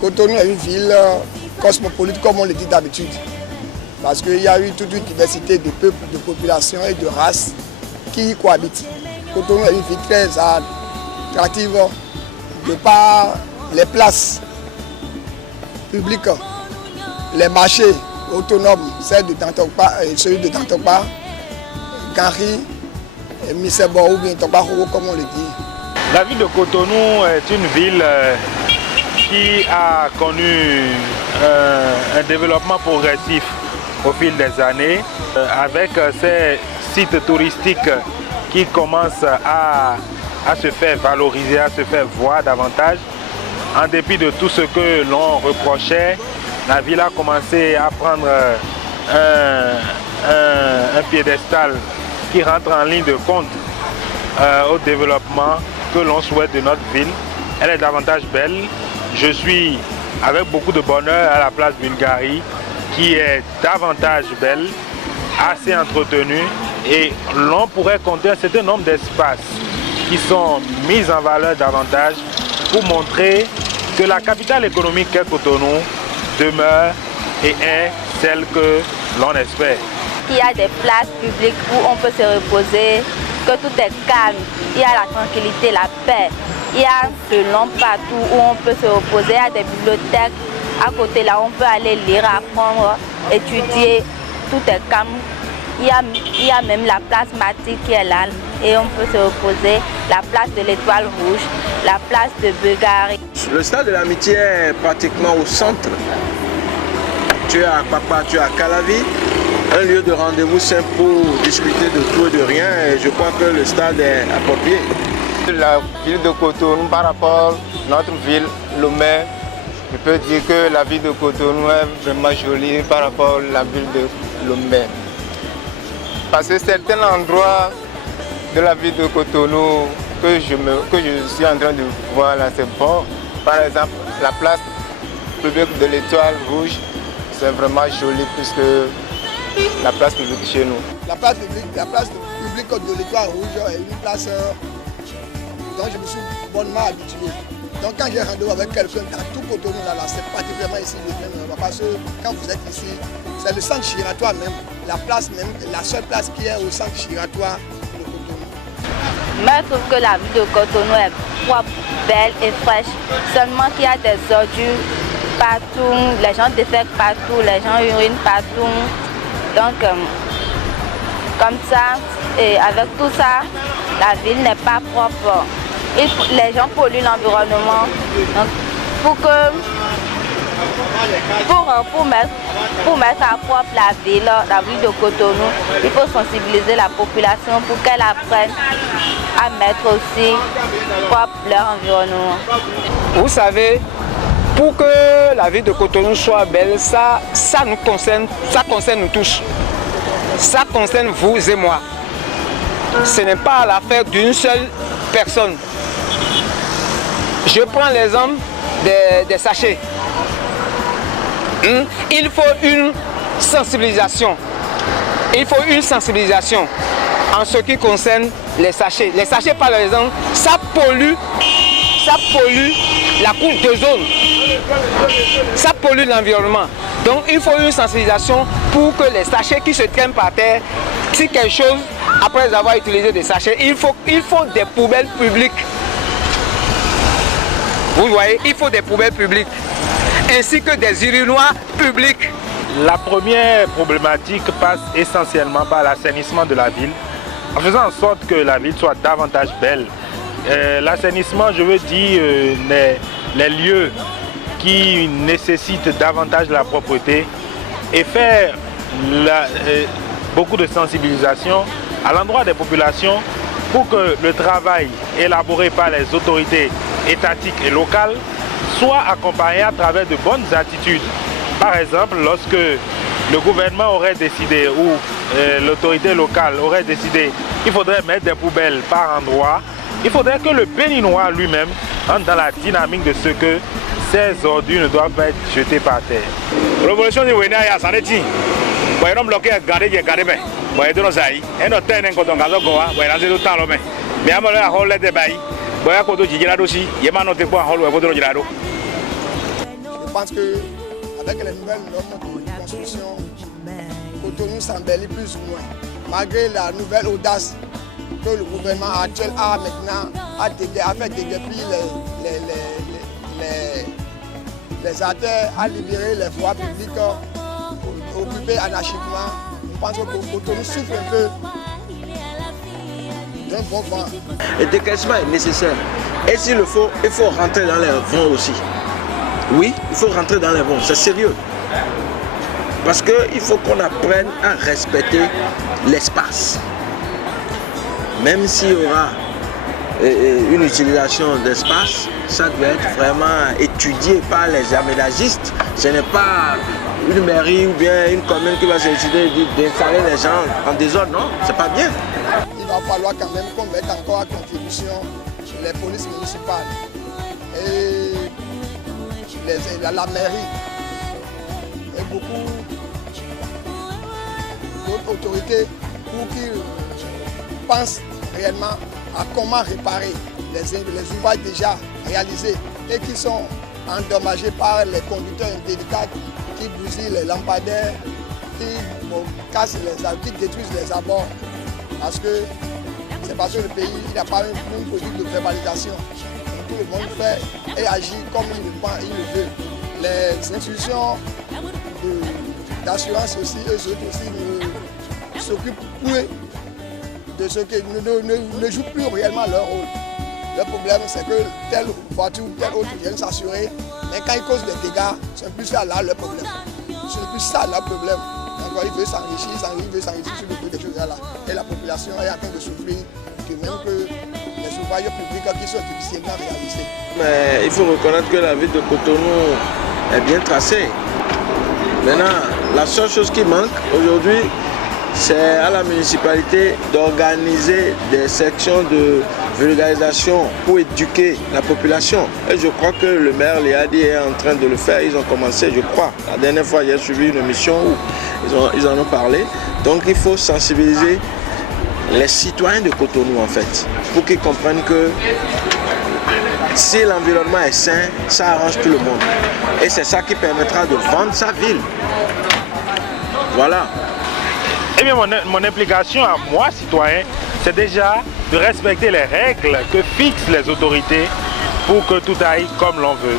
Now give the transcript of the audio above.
Cotonou est une ville cosmopolite comme on le dit d'habitude. Parce qu'il y a eu toute une diversité de peuples, de populations et de races qui y cohabitent. Cotonou est une ville très attractive de par les places publiques, les marchés autonomes, celui de Dantokpa, Ganri, Misebo ou bien Tokbaro comme on le dit. La ville de Cotonou est une ville qui a connu un développement progressif au fil des années, avec ces sites touristiques qui commencent à se faire valoriser, à se faire voir davantage. En dépit de tout ce que l'on reprochait, la ville a commencé à prendre un piédestal qui rentre en ligne de compte au développement que l'on souhaite de notre ville. Elle est davantage belle. Je suis avec beaucoup de bonheur à la place Bulgarie qui est davantage belle, assez entretenue et l'on pourrait compter un certain nombre d'espaces qui sont mis en valeur davantage pour montrer que la capitale économique qu'est Cotonou demeure et est celle que l'on espère. Il y a des places publiques où on peut se reposer, que tout est calme, il y a la tranquillité, la paix. Il y a ce long partout où on peut se reposer, il y a des bibliothèques à côté là où on peut aller lire, apprendre, étudier, tout est calme. Il y a même la place Mati qui est là et on peut se reposer, la place de l'Étoile Rouge, la place de Bulgarie. Le stade de l'Amitié est pratiquement au centre. Tu es à Papa, tu es à Calavi, un lieu de rendez-vous simple pour discuter de tout et de rien et je crois que le stade est approprié. La ville de Cotonou par rapport à notre ville, Lomé, je peux dire que la ville de Cotonou est vraiment jolie par rapport à la ville de Lomé. Parce que certains endroits de la ville de Cotonou que je suis en train de voir là, c'est bon. Par exemple, la place publique de l'Étoile Rouge, c'est vraiment joli puisque la place publique chez nous. La place publique de l'Étoile Rouge est une place dont je me suis bonnement habitué. Donc quand j'ai rendez-vous avec quelqu'un dans tout Cotonou, c'est particulièrement ici le même. Parce que quand vous êtes ici, c'est le centre giratoire même, la place même, la seule place qui est au centre giratoire de Cotonou. Moi je trouve que la ville de Cotonou est propre, belle et fraîche. Seulement qu'il y a des ordures partout, les gens défèquent partout, les gens urinent partout. Donc comme ça, et avec tout ça, la ville n'est pas propre. Les gens polluent l'environnement. Pour mettre à propre la ville de Cotonou, il faut sensibiliser la population pour qu'elle apprenne à mettre aussi propre leur environnement. Vous savez, pour que la ville de Cotonou soit belle, ça nous concerne, ça concerne nous tous. Ça concerne vous et moi. Ce n'est pas l'affaire d'une seule personne. Je prends l'exemple des sachets. Il faut une sensibilisation. Il faut une sensibilisation en ce qui concerne les sachets. Les sachets, par exemple, ça pollue la couche d'ozone. Ça pollue l'environnement. Donc il faut une sensibilisation pour que les sachets qui se traînent par terre, si quelque chose, après avoir utilisé des sachets, il faut des poubelles publiques. Vous voyez, il faut des poubelles publiques, ainsi que des urinoirs publics. La première problématique passe essentiellement par l'assainissement de la ville, en faisant en sorte que la ville soit davantage belle. L'assainissement, je veux dire, les lieux qui nécessitent davantage la propreté et faire beaucoup de sensibilisation à l'endroit des populations pour que le travail élaboré par les autorités étatiques et locales soit accompagné à travers de bonnes attitudes. Par exemple, lorsque le gouvernement aurait décidé ou l'autorité locale aurait décidé qu'il faudrait mettre des poubelles par endroit, il faudrait que le Béninois lui-même entre dans la dynamique de ce que ces ordures ne doivent pas être jetées par terre. Révolution de Wena ya saneti. Boy non bloqué garder mais. Boy de rozai. Et no tenen ko tonga goa, boy na zero talo mais. Mais amalo ya hole de bay. Boy ko do jijira dosi, yema no te po hole ko do jira do. Je pense que avec les nouvelles normes de construction, Cotonou s'embellit plus ou moins. Malgré la nouvelle audace que le gouvernement actuel a maintenant a fait depuis les artères, à libérer les voies publiques occupées anarchiquement. Je pense que Cotonou souffre un peu d'un bon vent. Le décaissement est nécessaire. Et s'il le faut, il faut rentrer dans les vents aussi. Oui, il faut rentrer dans les vents, c'est sérieux. Parce qu'il faut qu'on apprenne à respecter l'espace. Même s'il y aura une utilisation d'espace, ça doit être vraiment étudié par les aménagistes. Ce n'est pas une mairie ou bien une commune qui va se décider d'installer les gens en désordre, non, c'est pas bien. Il va falloir quand même qu'on mette encore à contribution les polices municipales et la mairie et beaucoup d'autres autorités pour qu'ils pensent réellement à comment réparer les ouvrages déjà réalisés et qui sont endommagés par les conducteurs indélicats qui bousillent les lampadaires, qui cassent les arbres, qui détruisent les abords. Parce que c'est parce que le pays n'a pas une politique de verbalisation. Donc, tout le monde fait et agit comme il le veut. Les institutions d'assurance aussi, eux aussi s'occupent peu de ce qui ne jouent plus réellement leur rôle. Le problème, c'est que telle voiture ou telle autre viennent s'assurer, mais quand ils causent des dégâts, c'est plus ça là le problème. C'est plus ça le problème. Donc, ils veulent s'enrichir sur le dos des choses là. Et la population est en train de souffrir, que même que les ouvrages publics qui sont difficilement réalisés. Mais il faut reconnaître que la ville de Cotonou est bien tracée. Maintenant, la seule chose qui manque aujourd'hui, c'est à la municipalité d'organiser des sections de vulgarisation pour éduquer la population. Et je crois que le maire Léadi est en train de le faire. Ils ont commencé, je crois. La dernière fois, j'ai suivi une émission où ils en ont parlé. Donc il faut sensibiliser les citoyens de Cotonou en fait, pour qu'ils comprennent que si l'environnement est sain, ça arrange tout le monde. Et c'est ça qui permettra de vendre sa ville. Voilà. Eh bien, mon implication à moi, citoyen, c'est déjà de respecter les règles que fixent les autorités pour que tout aille comme l'on veut.